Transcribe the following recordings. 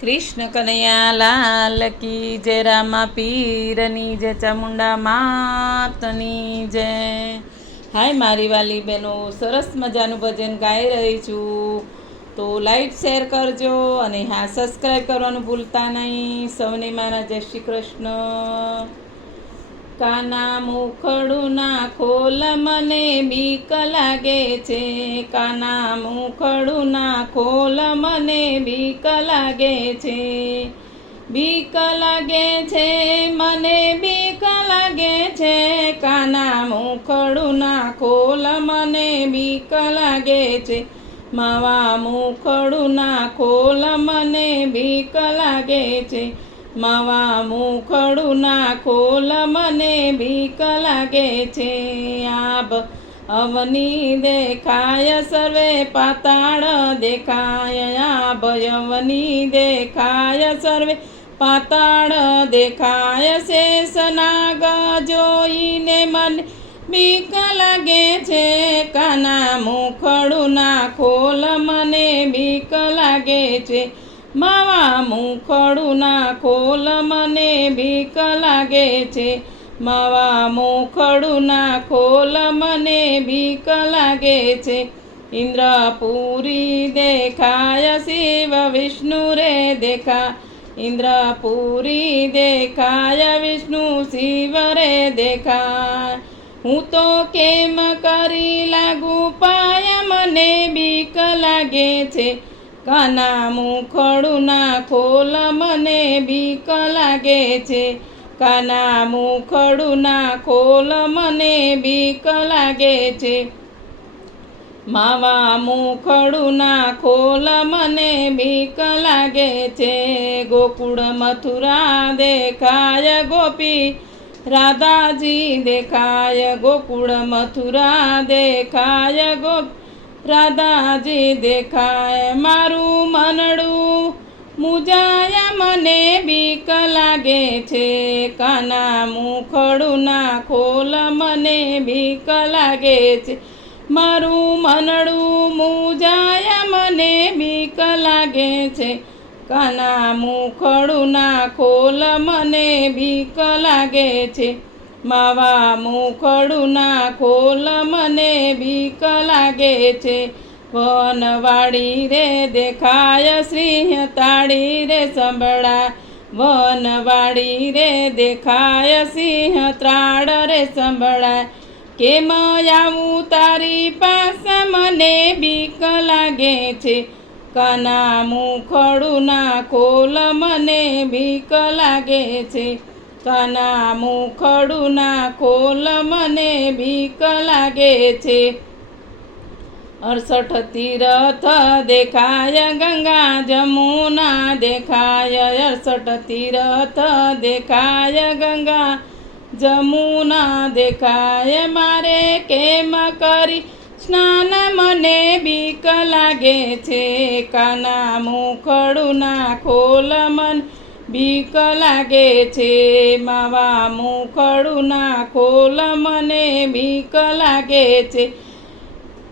કૃષ્ણ કનૈયા લાલ કી જય રામા પીરની જય ચામુંડા માતની જય. હાય મારી વાલી બહેનો, સરસ મજાનું ભજન ગાઈ રહી છું. તો લાઈક, શેર કરજો અને હા, સબસ્ક્રાઈબ કરવાનું ભૂલતા નહીં. સૌને મારા જય શ્રી કૃષ્ણ. કાના મુખડુના ખોલ મને બીક લાગે છે. કાના મુખડુના ખોલ મને બીક લાગે છે. બીક લાગે છે, મને બીક લાગે છે. કાના મુખડુના ખોલ મને બીક લાગે છે. માવા મુખડુના ખોલ મને બીક લાગે છે. માવા મુખડું ના ખોલ, મને બીક લાગે છે. આબ અવની દેખાય, સર્વે પાતાળ દેખાય. આબ અવની દેખાય, સર્વે પાતાળ દેખાય. શેષ નાગ જોઈને મને બીક લાગે છે. કાના મુખડું ના ખોલ, મને બીક લાગે છે. માવા મુખડુના ખોલ મને બીક લાગે છે. માવા મુખડુના ખોલ મને બીક લાગે છે. ઇન્દ્રપુરી દેખાય શિવ વિષ્ણુ રે દેખા. ઇન્દ્રપુરી દેખાય વિષ્ણુ શિવ રે દેખા. હું તો કેમ કરી લાગુ પાય મને બીક લાગે છે. કાના મુખડું ના ખોલ મને બીક લાગે છે. કાના મુખડું ના ખોલ મને બીક લાગે છે. માવા મુખડું ના ખોલ મને બીક લાગે છે. ગોકુળ મથુરા દેખાય ગોપી, રાધાજી દેખાય ગોકુળ મથુરા દેખાય ગોપ રાધાજી દેખાય મારું મનડું. મુજાયા મને બીક લાગે છે. કાના મુખડું ના ખોલ મને બીક લાગે છે. મારું મનડું મુજાયા મને બીક લાગે છે. કાના મુખડું ના ખોલ મને બીક લાગે છે. માવા મુખડુના ખોલ, મને બીક લાગે છે. વનવાડી રે દેખાય, સિંહ તાળી રે સંભળા. વનવાડી રે દેખાય, સિંહ ત્રાડ રે સંભળાય કેમ આવું તારી પાસે, મને બીક લાગે છે. કાના મુખડુના ખોલ, મને બીક લાગે છે. કાના મુખડુના ખોલ મને બીક લાગે છે. અડસઠ તીરથ દેખાય, ગંગા જમુના દેખાય. અડસઠ તીરથ દેખાય, ગંગા જમુના દેખાય. મારે કેમ કરી સ્નાન મને બીક લાગે છે? કાના મુખડુના ખોલ મન બીક લાગે છે, માવા મુખડું ના ખોલ મને બીક લાગે છે.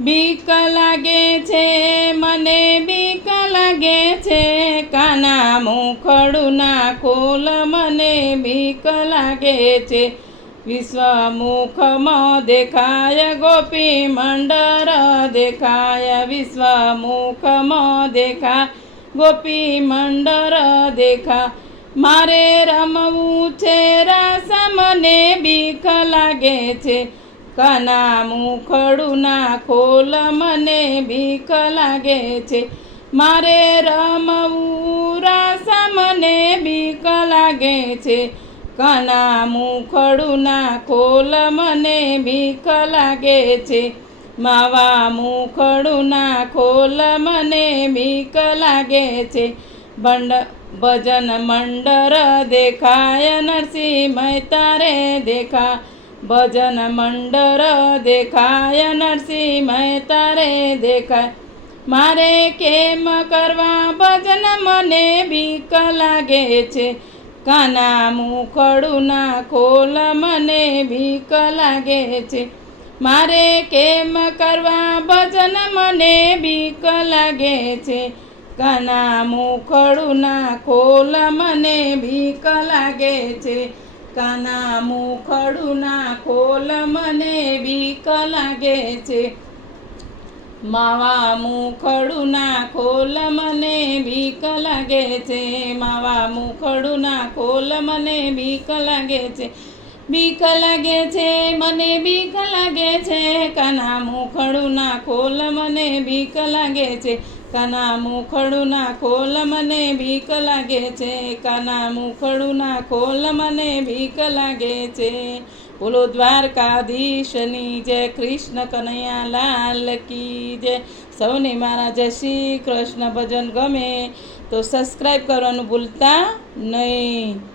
બીક લાગે છે, મને બીક લાગે છે, કાના મુખડું ના ખોલ મને બીક લાગે છે. વિશ્વમુખમાં દેખાય ગોપી મંડર દેખાય વિશ્વમુખમાં દેખા ગોપી મંડર દેખા મારે રમવું છે, રસ મને લાગે છે. કાના મુખડું ના ખોલ મને બીક લાગે છે. મારે રમવું, રસ મને લાગે છે. કાના મુખડું ના ખોલ મને બીક લાગે છે. માવા મુખડું ના ખોલ મને બીક લાગે છે. બંડ ભજન મંડળ દેખાય નરસિંહ મહેતા રે દેખા. ભજન મંડળ દેખાય નરસિંહ મહેતા રે દેખાય મારે કેમ કરવા ભજન મને બીક લાગે છે? કાના મુખડું ના ખોલ મને બીક લાગે છે. મારે કેમ કરવા ભજન મને બીક લાગે છે? કાના મુખડું ના ખોલ મને બીક લાગે છે કાના મુખડું ના ખોલ મને બીક લાગે છે માવા મુખડું ના ખોલ મને બીક લાગે છે માવા મુખડું ના ખોલ મને બીક લાગે છે બીક લાગે છે મને બીક લાગે છે કાના મુખડું ના ખોલ મને બીક લાગે છે. કાના મુખડું ના ખોલ મને બીક લાગે છે. કાના મુખડું ના ખોલ મને બીક લાગે છે. બોલો દ્વારકાધીશની જય, કૃષ્ણ કનૈયા લાલ કી જય. સૌને મારા જય શ્રી કૃષ્ણ ભજન ગમે તો સબસ્ક્રાઈબ કરવાનું ભૂલતા નહીં.